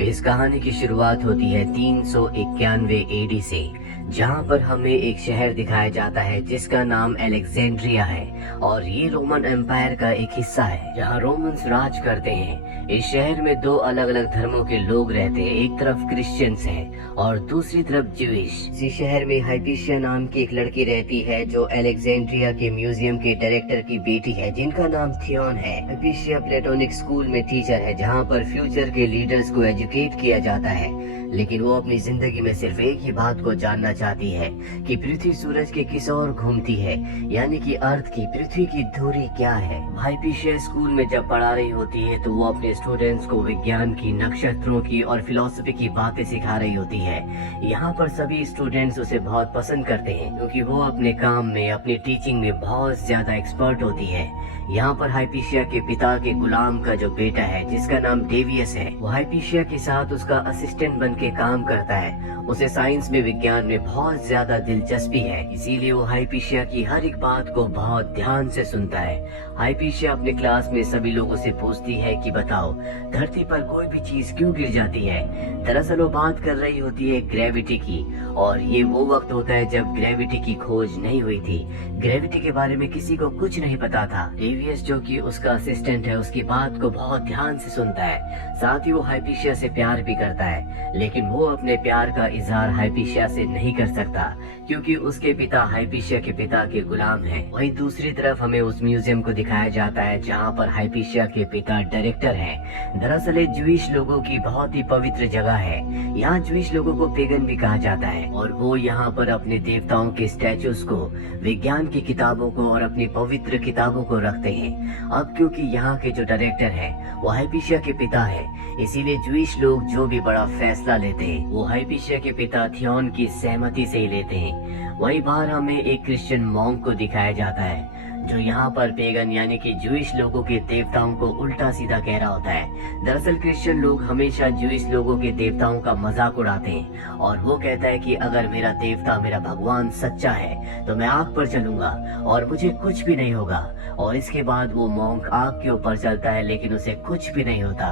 इस कहानी की शुरुआत होती है 391 एडी से, जहां पर हमें एक शहर दिखाया जाता है जिसका नाम अलेक्जेंड्रिया है और ये रोमन एम्पायर का एक हिस्सा है जहां रोमन्स राज करते हैं। इस शहर में दो अलग अलग धर्मों के लोग रहते हैं, एक तरफ क्रिश्चियंस हैं और दूसरी तरफ ज्यूइश। इसी शहर में हाइपीशिया नाम की एक लड़की रहती है जो अलेक्जेंड्रिया के म्यूजियम के डायरेक्टर की बेटी है जिनका नाम थियोन है। हाइपीशिया प्लेटोनिक स्कूल में टीचर है जहाँ पर फ्यूचर के लीडर्स को एजुकेट किया जाता है, लेकिन वो अपनी जिंदगी में सिर्फ एक ही बात को जानना चाहती है कि पृथ्वी सूरज के किस ओर घूमती है, यानी कि अर्थ की पृथ्वी की दूरी क्या है। हाइपीशिया स्कूल में जब पढ़ा रही होती है तो वो अपने स्टूडेंट्स को विज्ञान की, नक्षत्रों की और फिलॉसफी की बातें सिखा रही होती है। यहाँ पर सभी स्टूडेंट्स उसे बहुत पसंद करते हैं क्योंकि वो अपने काम में, अपनी टीचिंग में बहुत ज्यादा एक्सपर्ट होती है। यहाँ पर हाइपीशिया के पिता के गुलाम का जो बेटा है जिसका नाम डेवियस है, वो हाइपीशिया के साथ उसका असिस्टेंट बन के काम करता है। उसे साइंस में, विज्ञान में बहुत ज्यादा दिलचस्पी है, इसीलिए वो हाइपीशिया की हर एक बात को बहुत ध्यान से सुनता है। हाइपीशिया अपने क्लास में सभी लोगों से पूछती है कि बताओ, धरती पर कोई भी चीज क्यों गिर जाती है। दरअसल वो बात कर रही होती है ग्रेविटी की, और ये वो वक्त होता है जब ग्रेविटी की खोज नहीं हुई थी। ग्रेविटी के बारे में किसी को कुछ नहीं पता था। डेवियस जो कि उसका असिस्टेंट है उसकी बात को बहुत ध्यान से सुनता है, साथ ही वो हाइपीशिया से प्यार भी करता है, लेकिन वो अपने प्यार का इजहार हाइपीशिया से नहीं कर सकता क्योंकि उसके पिता हाइपीशिया के पिता के गुलाम हैं। वहीं दूसरी तरफ हमें उस म्यूजियम को दिखाया जाता है जहाँ पर हाइपीशिया के पिता डायरेक्टर हैं। दरअसल ये ज्यूइश लोगों की बहुत ही पवित्र जगह है। यहाँ ज्यूइश लोगों को पेगन भी कहा जाता है और वो यहाँ पर अपने देवताओं के स्टैचूज को, विज्ञान की किताबों को और अपनी पवित्र किताबों को रखते हैं। अब क्योंकि यहाँ के जो डायरेक्टर है वो हाइपीशिया के पिता है, इसीलिए ज्यूइश लोग जो भी बड़ा फैसला लेते हैं वो हाइपीशिया के पिता थियोन की सहमति से ही लेते हैं। वहीं बाहर हमें एक क्रिश्चियन मॉन्क को दिखाया जाता है जो यहाँ पर पेगन यानी कि ज्यूइश लोगों के देवताओं को उल्टा सीधा कह रहा होता है। दरअसल क्रिश्चियन लोग हमेशा ज्यूइश लोगों के देवताओं का मजाक उड़ाते हैं और वो कहता है कि अगर मेरा देवता, मेरा भगवान सच्चा है तो मैं आग पर चलूंगा और मुझे कुछ भी नहीं होगा। और इसके बाद वो मॉन्क आग के ऊपर चलता है लेकिन उसे कुछ भी नहीं होता।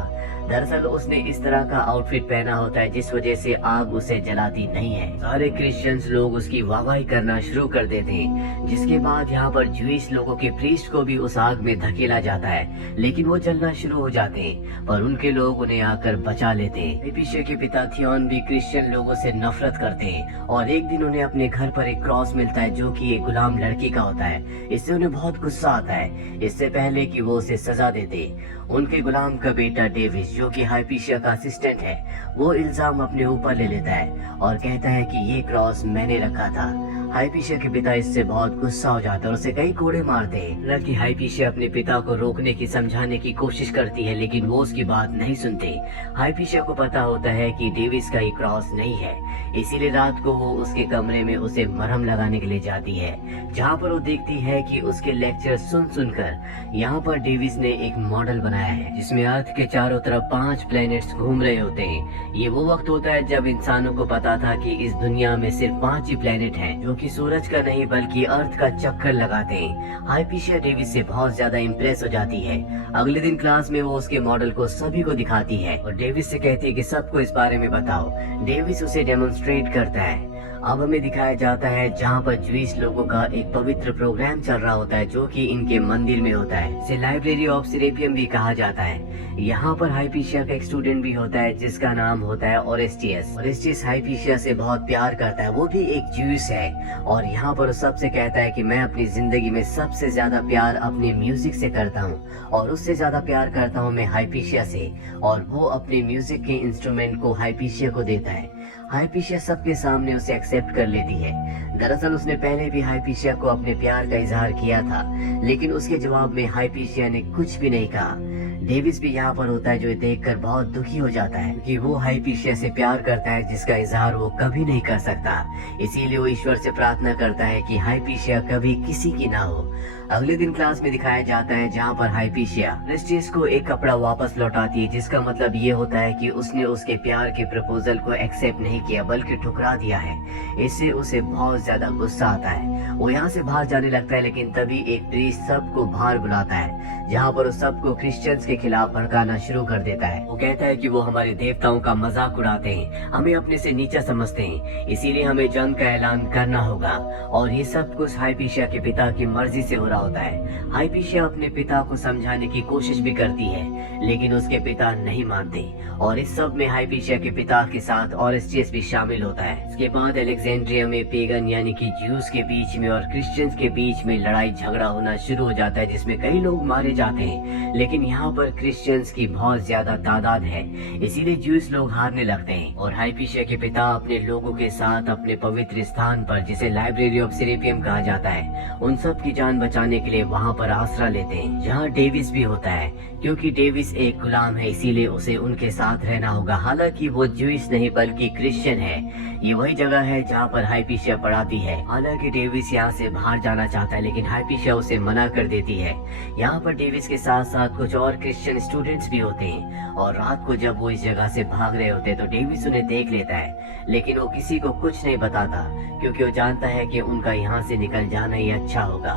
दरअसल उसने इस तरह का आउटफिट पहना होता है जिस वजह से आग उसे जलाती नहीं है। सारे क्रिश्चियंस लोग उसकी वाहवाही करना शुरू कर देते हैं, जिसके बाद यहाँ पर ज्यूइश लोगों के प्रीस्ट को भी उस आग में धकेला जाता है, लेकिन वो जलना शुरू हो जाते हैं पर उनके लोग उन्हें आकर बचा लेते हैं। हाइपीशिया के पिता थियोन भी क्रिश्चियन लोगों से नफरत करते हैं और एक दिन उन्हें अपने घर पर एक क्रॉस मिलता है जो कि एक गुलाम लड़की का होता है। इससे उन्हें बहुत गुस्सा आता है। इससे पहले कि वो उसे सजा देते, उनके गुलाम का बेटा डेविस जो कि हाइपीशिया का असिस्टेंट है, वो इल्जाम अपने ऊपर ले लेता है और कहता है कि ये क्रॉस मैंने रखा था। हाइपीशिया के पिता इससे बहुत गुस्सा हो जाते हैं और उसे कई कोड़े मारते हैं। हालांकि हाइपीशिया अपने पिता को रोकने की, समझाने की कोशिश करती है लेकिन वो उसकी बात नहीं सुनते। हाइपीशिया को पता होता है कि डेविस का ये क्रॉस नहीं है, इसीलिए रात को वो उसके कमरे में उसे मरहम लगाने के लिए जाती है, जहाँ पर वो देखती है कि उसके लेक्चर सुन सुनकर यहाँ पर डेविस ने एक मॉडल बनाया है जिसमें अर्थ के चारों तरफ 5 प्लैनेट्स घूम रहे होते हैं। ये वो वक्त होता है जब इंसानों को पता था कि इस दुनिया में सिर्फ 5 ही प्लैनेट हैं जो कि सूरज का नहीं बल्कि अर्थ का चक्कर लगाते हैं। हाइपीशिया डेविस से बहुत ज्यादा इम्प्रेस हो जाती है। अगले दिन क्लास में वो उसके मॉडल को सभी को दिखाती है और डेविस से कहती है कि सबको इस बारे में बताओ। डेविस उसे डेमोन्स्ट्रेट करता है। अब हमें दिखाया जाता है जहाँ पर ज्यूइश लोगों का एक पवित्र प्रोग्राम चल रहा होता है जो कि इनके मंदिर में होता है। इसे लाइब्रेरी ऑफ सेरेपियम भी कहा जाता है। यहाँ पर हाइपीशिया का एक स्टूडेंट भी होता है जिसका नाम होता है ओरेस्टियस। ओरेस्टियस हाइपीशिया से बहुत प्यार करता है, वो भी एक ज्यूइश है और यहाँ पर सबसे कहता है कि मैं अपनी जिंदगी में सबसे ज्यादा प्यार अपने म्यूजिक से करता हूँ और उससे ज्यादा प्यार करता हूँ मैं हाइपीशिया से, और वो अपने म्यूजिक के इंस्ट्रूमेंट को हाइपीशिया को देता है। हाइपीशिया सबके सामने उसे एक्सेप्ट कर लेती है। दरअसल उसने पहले भी हाइपीशिया को अपने प्यार का इजहार किया था, लेकिन उसके जवाब में हाइपीशिया ने कुछ भी नहीं कहा। डेविस भी यहाँ पर होता है जो देखकर बहुत दुखी हो जाता है कि वो हाइपीशिया से प्यार करता है जिसका इजहार वो कभी नहीं कर सकता। इसीलिए वो ईश्वर से प्रार्थना करता है कि हाइपीशिया कभी किसी की ना हो। अगले दिन क्लास में दिखाया जाता है जहाँ पर हाइपीशिया ओरेस्टियस को एक कपड़ा वापस लौटाती है, जिसका मतलब ये होता है कि उसने उसके प्यार के प्रपोजल को एक्सेप्ट नहीं किया बल्कि ठुकरा दिया है। इससे उसे बहुत ज्यादा गुस्सा आता है। वो यहाँ से बाहर जाने लगता है, लेकिन तभी एक प्रीस्ट सबको बाहर बुलाता है जहाँ पर वो सबको क्रिश्चियंस के खिलाफ भड़काना शुरू कर देता है। वो कहता है कि वो हमारे देवताओं का मजाक उड़ाते हैं, हमें अपने से नीचा समझते हैं, इसीलिए हमें जंग का ऐलान करना होगा। और ये सब कुछ हाइपीशिया के पिता की मर्जी से हो रहा होता है। हाइपीशिया अपने पिता को समझाने की कोशिश भी करती है, लेकिन उसके पिता नहीं मानते और इस सब में हाइपीशिया के पिता के साथ ऑरेस्टियस भी शामिल होता है। इसके बाद अलेक्जेंड्रिया में पेगन यानी कि ज्यूस के बीच में और क्रिश्चियंस के बीच में लड़ाई झगड़ा होना शुरू हो जाता है, जिसमें कई लोग मारे जाते हैं। लेकिन यहाँ पर क्रिश्चियंस की बहुत ज्यादा तादाद है, इसीलिए ज्यूस लोग हारने लगते हैं और हाइपीशिया के पिता अपने लोगों के साथ अपने पवित्र स्थान पर, जिसे लाइब्रेरी ऑफ सेरेपियम कहा जाता है, उन सब की जान बचाने के लिए वहाँ पर आसरा लेते हैं, जहाँ डेविस भी होता है। क्योंकि डेविस एक गुलाम है, इसीलिए उसे उनके साथ रहना होगा। हालांकि वो ज्यूइश नहीं बल्कि क्रिश्चियन है। ये वही जगह है जहाँ पर हाइपीशिया पढ़ाती है। हालांकि डेविस यहाँ से बाहर जाना चाहता है, लेकिन हाइपीशिया उसे मना कर देती है। यहाँ पर डेविस के साथ साथ कुछ और क्रिश्चियन स्टूडेंट्स भी होते हैं और रात को जब वो इस जगह से भाग रहे होते हैं तो डेविस उन्हें देख लेता है, लेकिन वो किसी को कुछ नहीं बताता क्योंकि वो जानता है कि उनका यहाँ से निकल जाना ही अच्छा होगा।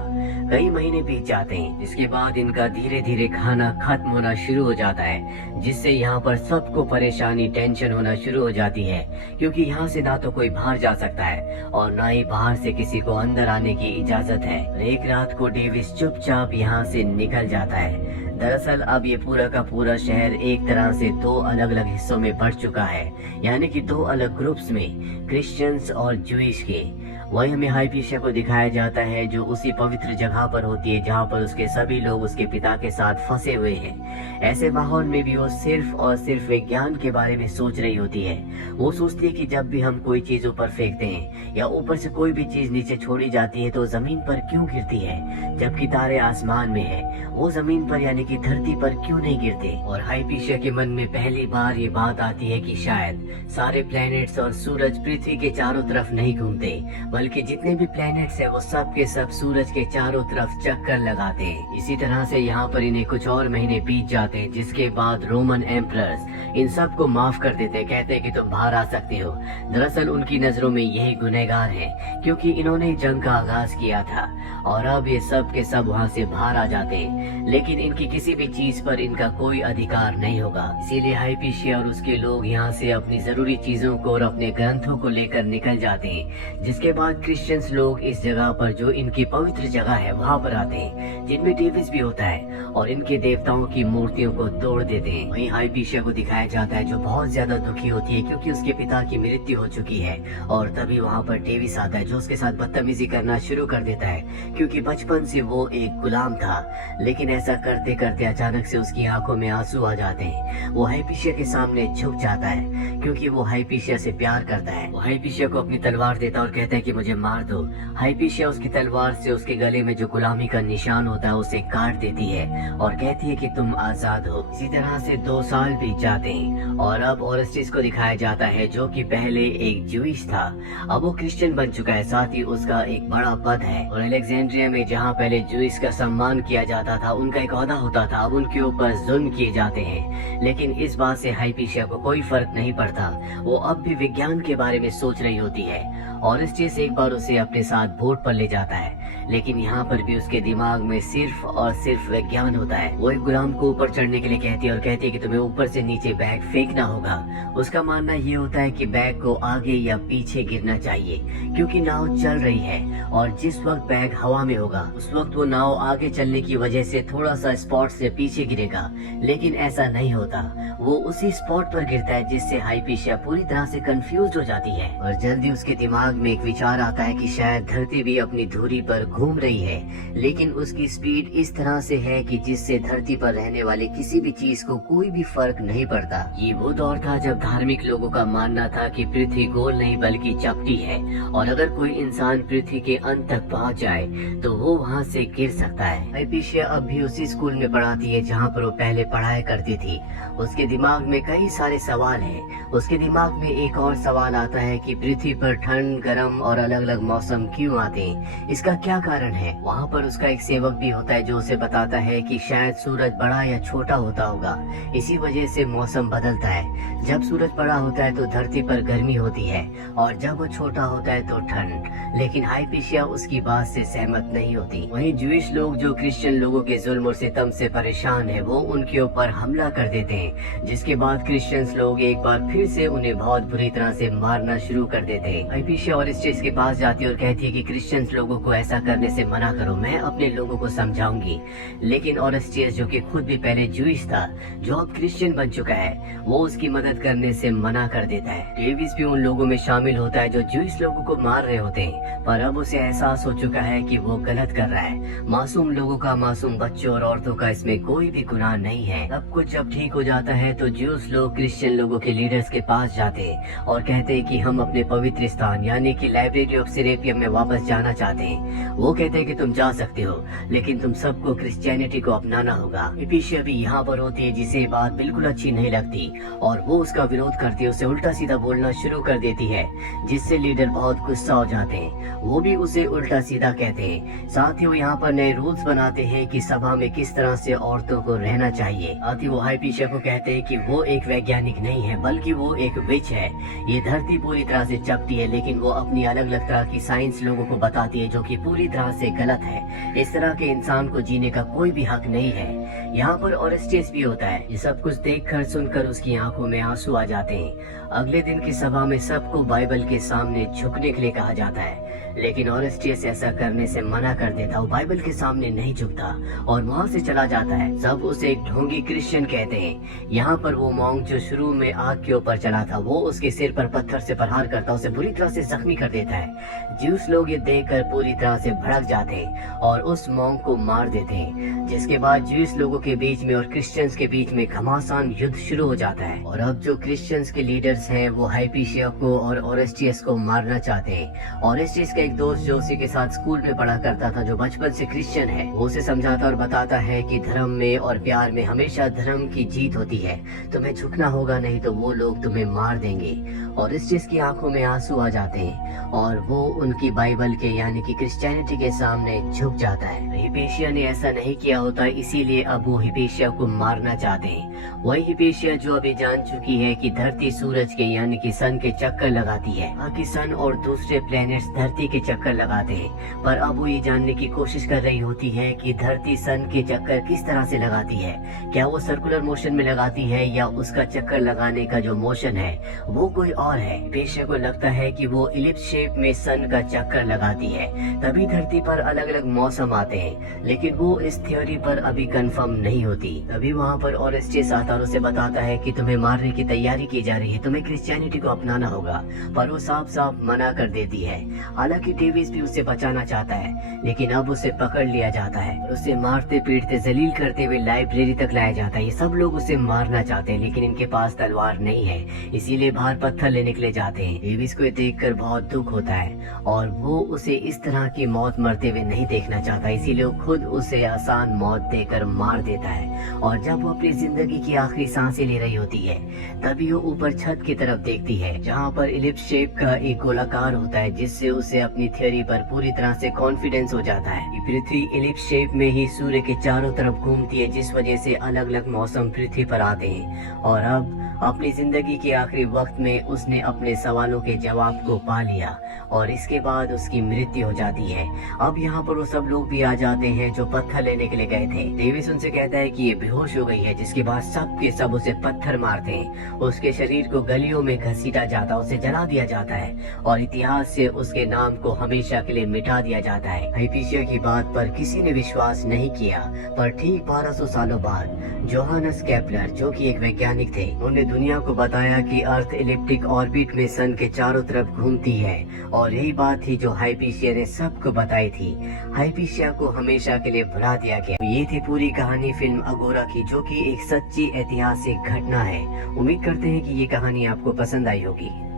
कई महीने बीत जाते हैं, जिसके बाद इनका धीरे धीरे खाना खत्म होना शुरू हो जाता है, जिससे यहाँ पर सबको परेशानी टेंशन होना शुरू हो जाती है क्योंकि यहाँ से ना तो कोई बाहर जा सकता है और ना ही बाहर से किसी को अंदर आने की इजाजत है। एक रात को डेविस चुपचाप यहाँ से निकल जाता है। दरअसल अब ये पूरा का पूरा शहर एक तरह से दो अलग अलग हिस्सों में बढ़ चुका है, यानी कि दो अलग ग्रुप्स में, क्रिश्चियंस और ज्यूइश के। वही हमें हाइपीशिया को दिखाया जाता है जो उसी पवित्र जगह पर होती है जहाँ पर उसके सभी लोग उसके पिता के साथ फंसे हुए हैं। ऐसे माहौल में भी वो सिर्फ और सिर्फ विज्ञान के बारे में सोच रही होती है। वो सोचती है कि जब भी हम कोई चीज ऊपर फेंकते हैं या ऊपर से कोई भी चीज नीचे छोड़ी जाती है तो जमीन पर क्यों गिरती है, जबकि तारे आसमान में है, वो जमीन पर यानी कि धरती पर क्यों नहीं गिरते। और हाइपीशिया के मन में पहली बार ये बात आती है कि शायद सारे प्लैनेट्स और सूरज पृथ्वी के चारों तरफ नहीं घूमते, बल्कि जितने भी प्लैनेट्स हैं वो सब के सब सूरज के चारों तरफ चक्कर लगाते हैं। इसी तरह से यहाँ पर इन्हें कुछ और महीने बीत जाते हैं, जिसके बाद रोमन एम्परर्स इन सब को माफ कर देते हैं, कहते हैं कि तुम बाहर आ सकते हो। दरअसल उनकी नजरों में यही गुनहगार हैं क्योंकि इन्होंने जंग का आगाज किया था और अब ये सब के सब वहाँ से बाहर आ जाते हैं, लेकिन इनकी किसी भी चीज पर इनका कोई अधिकार नहीं होगा। इसीलिए हाइपीशिया और उसके लोग यहाँ से अपनी जरूरी चीजों को और अपने ग्रंथों को लेकर निकल जाते हैं। जिसके बाद क्रिश्चियंस लोग इस जगह पर, जो इनकी पवित्र जगह है, वहाँ पर आते हैं, जिनमें डेविस भी होता है, और इनके देवताओं की मूर्तियों को तोड़ देते हैं। वहीं हाइपीशिया को दिखाया जाता है जो बहुत ज्यादा दुखी होती है क्योंकि उसके पिता की मृत्यु हो चुकी है। और तभी वहाँ पर डेविस आता है जो उसके साथ बदतमीजी करना शुरू कर देता है क्योंकि बचपन से वो एक गुलाम था। लेकिन ऐसा करते करते अचानक से उसकी आंखों में आंसू आ जाते हैं। वो हाइपीशिया के सामने झुक जाता है क्योंकि वो हाइपीशिया से प्यार करता है। वो हाइपीशिया को अपनी तलवार देता है और कहता है कि मुझे मार दो। हाइपीशिया उसकी तलवार से उसके गले में जो गुलामी का निशान होता है उसे काट देती है और कहती है कि तुम आजाद हो। इसी तरह से 2 साल बीत जाते हैं और अब ओरेस्टिस को दिखाया जाता है जो कि पहले एक ज्यूइश था, अब वो क्रिश्चियन बन चुका है, साथ ही उसका एक बड़ा पद है। और अलेक्जेंड्रिया में जहाँ पहले ज्यूइश का सम्मान किया जाता था, उनका एक ओहदा होता था, अब उनके ऊपर जुल्म किए जाते हैं। लेकिन इस बात से हाइपीशिया को कोई फर्क नहीं पड़ता, वो अब भी विज्ञान के बारे में सोच रही होती है। ओरेस्टिस एक बार उसे अपने साथ बोट पर ले जाता है, लेकिन यहाँ पर भी उसके दिमाग में सिर्फ और सिर्फ विज्ञान होता है। वो एक गुलाम को ऊपर चढ़ने के लिए कहती है और कहती है कि तुम्हें ऊपर से नीचे बैग फेंकना होगा। उसका मानना ये होता है कि बैग को आगे या पीछे गिरना चाहिए क्योंकि नाव चल रही है और जिस वक्त बैग हवा में होगा उस वक्त वो नाव आगे चलने की वजह से थोड़ा सा स्पॉट से पीछे गिरेगा। लेकिन ऐसा नहीं होता, वो उसी स्पॉट पर गिरता है, जिससे हाइपीशिया पूरी तरह से कंफ्यूज हो जाती है और जल्दी उसके दिमाग में एक विचार आता है कि शायद धरती भी अपनी धुरी पर घूम रही है, लेकिन उसकी स्पीड इस तरह से है कि जिससे धरती पर रहने वाले किसी भी चीज को कोई भी फर्क नहीं पड़ता। ये वो दौर था जब धार्मिक लोगों का मानना था कि पृथ्वी गोल नहीं बल्कि चपटी है और अगर कोई इंसान पृथ्वी के अंत तक पहुंच जाए तो वो वहाँ से गिर सकता है। हाइपीशिया अब भी उसी स्कूल में पढ़ाती है जहाँ पर वो पहले पढ़ाया करती थी। उसके दिमाग में कई सारे सवाल हैं। उसके दिमाग में एक और सवाल आता है कि पृथ्वी पर ठंड, गर्म और अलग अलग मौसम क्यों आते हैं, इसका क्या कारण है। वहाँ पर उसका एक सेवक भी होता है जो उसे बताता है कि शायद सूरज बड़ा या छोटा होता होगा, इसी वजह से मौसम बदलता है। जब सूरज बड़ा होता है तो धरती पर गर्मी होती है और जब वो छोटा होता है तो ठंड। लेकिन हाइपीशिया उसकी बात से सहमत नहीं होती। वहीं ज्यूइश लोग जो क्रिश्चियन लोगों के जुल्म और सितम से परेशान है, वो उनके ऊपर हमला कर देते हैं, जिसके बाद क्रिश्चियंस लोग एक बार फिर से उन्हें बहुत बुरी तरह से मारना शुरू कर देते हैं। हाइपीशिया ओरेस्टियस के पास जाती है और कहती है कि क्रिश्चियंस लोगों को ऐसा करने से मना करो, मैं अपने लोगों को समझाऊंगी। लेकिन ओरेस्टियस, जो कि खुद भी पहले ज्यूइश था, जो अब क्रिश्चियन बन चुका है, वो उसकी मदद करने से मना कर देता है। डेविस भी उन लोगों में शामिल होता है जो ज्यूइश लोगों को मार रहे होते हैं, पर अब उसे एहसास हो चुका है कि वो गलत कर रहा है। मासूम लोगों का, मासूम बच्चों और औरतों का इसमें कोई भी गुनाह नहीं है। सब कुछ जब ठीक हो जाता है तो ज्यूस लोग क्रिश्चियन लोगों के लीडर्स के पास जाते हैं और कहते हैं कि हम अपने पवित्र स्थान यानी कि लाइब्रेरी ऑफ सेरेपियम में वापस जाना चाहते हैं। वो कहते हैं कि तुम जा सकते हो, लेकिन तुम सबको क्रिश्चियनिटी को अपनाना होगा। हाइपीशिया भी यहाँ पर होती है, जिसे बात बिल्कुल अच्छी नहीं लगती और वो उसका विरोध करती है, उसे उल्टा सीधा बोलना शुरू कर देती है, जिससे लीडर बहुत गुस्सा हो जाते हैं। वो भी उसे उल्टा सीधा कहते हैं। साथ ही वो यहाँ पर नए रूल्स बनाते हैं कि सभा में किस तरह से औरतों को रहना चाहिए। साथ ही वो हाइपीशिया को कहते हैं कि वो एक वैज्ञानिक नहीं है, बल्कि वो एक विच है। ये धरती पूरी तरह से चपटी है, लेकिन वो अपनी अलग अलग तरह की साइंस लोगों को बताती है, जो कि पूरी तरह से गलत है। इस तरह के इंसान को जीने का कोई भी हक नहीं है। यहाँ पर ओरेस्टियस भी होता है। ये सब कुछ देखकर सुनकर उसकी आंखों में आंसू आ जाते हैं। अगले दिन की सभा में सबको बाइबल के सामने झुकने के लिए कहा जाता है, लेकिन ओरेस्टियस ऐसा करने से मना कर देता। वो बाइबल के सामने नहीं झुकता और वहाँ से चला जाता है। सब उसे एक ढोंगी क्रिश्चियन कहते हैं। यहाँ पर वो मॉन्क जो शुरू में आग के ऊपर चला था, वो उसके सिर पर पत्थर से प्रहार करता, उसे बुरी तरह से जख्मी कर देता है। ज्यूस लोग ये देखकर पूरी तरह से भड़क जाते हैं और उस मॉन्क को मार देते हैं, जिसके बाद ज्यूस लोगों के बीच में और क्रिश्चियंस के बीच में घमासान युद्ध शुरू हो जाता है। और अब जो क्रिश्चियंस के लीडर्स हैं, वो हाइपीशिया को और ओरेस्टियस को मारना चाहते हैं। ओरेस्टियस एक दोस्त जो उसी के साथ स्कूल में पढ़ा करता था, जो बचपन से क्रिश्चियन है, वो उसे समझाता और बताता है कि धर्म में और प्यार में हमेशा धर्म की जीत होती है। तुम्हें झुकना होगा, नहीं तो वो लोग तुम्हें मार देंगे। और इस चीज की आंखों में आंसू आ जाते हैं और वो उनकी बाइबल के यानी कि क्रिश्चियनिटी के सामने झुक जाता है। हिपेशिया ने ऐसा नहीं किया होता, इसीलिए अब वो हिपेशिया को मारना चाहते हैं। वही हिपेशिया जो अभी जान चुकी है कि धरती सूरज के यानी कि सन के चक्कर लगाती है, बाकी सन और दूसरे प्लैनेट्स धरती के चक्कर लगाते हैं। पर अब वो ये जानने की कोशिश कर रही होती है कि धरती सन के चक्कर किस तरह से लगाती है। क्या वो सर्कुलर मोशन में लगाती है या उसका चक्कर लगाने का जो मोशन है वो कोई और है। हिपेशिया को लगता है कि वो इलिप्स शेप में सन का चक्कर लगाती है, तभी धरती पर अलग अलग मौसम आते हैं। लेकिन वो इस थ्योरी पर अभी कंफर्म नहीं होती। तभी वहाँ पर ओरेस्टियस आता और उसे बताता है कि तुम्हें मारने की तैयारी की जा रही है, तुम्हें क्रिश्चियनिटी को अपनाना होगा। पर वो साफ साफ मना कर देती है। हालांकि डेविस भी उसे बचाना चाहता है, लेकिन अब उसे पकड़ लिया जाता है और उसे मारते पीटते जलील करते हुए लाइब्रेरी तक लाया जाता है। ये सब लोग उसे मारना चाहते हैं, लेकिन इनके पास तलवार नहीं है, इसीलिए बाहर पत्थर लेने के लिए जाते हैं। डेविस को देखकर बहुत दुख होता है और वो उसे इस तरह की मौत मरते हुए नहीं देखना चाहता, इसीलिए वो खुद उसे आसान मौत देकर मार देता है। और जब वो अपनी जिंदगी की आखिरी सांसें ले रही होती है, तभी वो ऊपर छत की तरफ देखती है, जहाँ पर इलिप्स शेप का एक गोलाकार होता है, जिससे उसे अपनी थ्योरी पर पूरी तरह से कॉन्फिडेंस हो जाता है। पृथ्वी इलिप्स शेप में ही सूर्य के चारों तरफ घूमती है, जिस वजह से अलग अलग मौसम पृथ्वी पर आते हैं। और अब अपनी जिंदगी के आखिरी वक्त में उसने अपने सवालों के जवाब को पा लिया और इसके बाद उसकी मृत्यु हो जाती है। अब यहाँ पर वो सब लोग भी आ जाते हैं जो पत्थर लेने के लिए गए थे। डेविस उनसे कहता है कि ये बेहोश हो गई है, जिसके बाद सब के सब उसे पत्थर मारते हैं। उसके शरीर को गलियों में घसीटा जाता, उसे जला दिया जाता है और इतिहास से उसके नाम को हमेशा के लिए मिटा दिया जाता है। हाइपीशिया की बात पर किसी ने विश्वास नहीं किया, पर ठीक 1200 सालों बाद जोहानस केपलर, जो कि एक वैज्ञानिक थे, उन्होंने दुनिया को बताया कि अर्थ इलिप्टिक ऑर्बिट में सन के चारों तरफ घूमती है। और यही बात थी जो हाइपीशिया ने सबको बताई थी। हाइपीशिया को हमेशा के लिए भुला दिया गया। ये थी पूरी कहानी फिल्म अगोरा की, जो कि एक सच्ची ऐतिहासिक घटना है। उम्मीद करते हैं कि ये कहानी आपको पसंद आई होगी।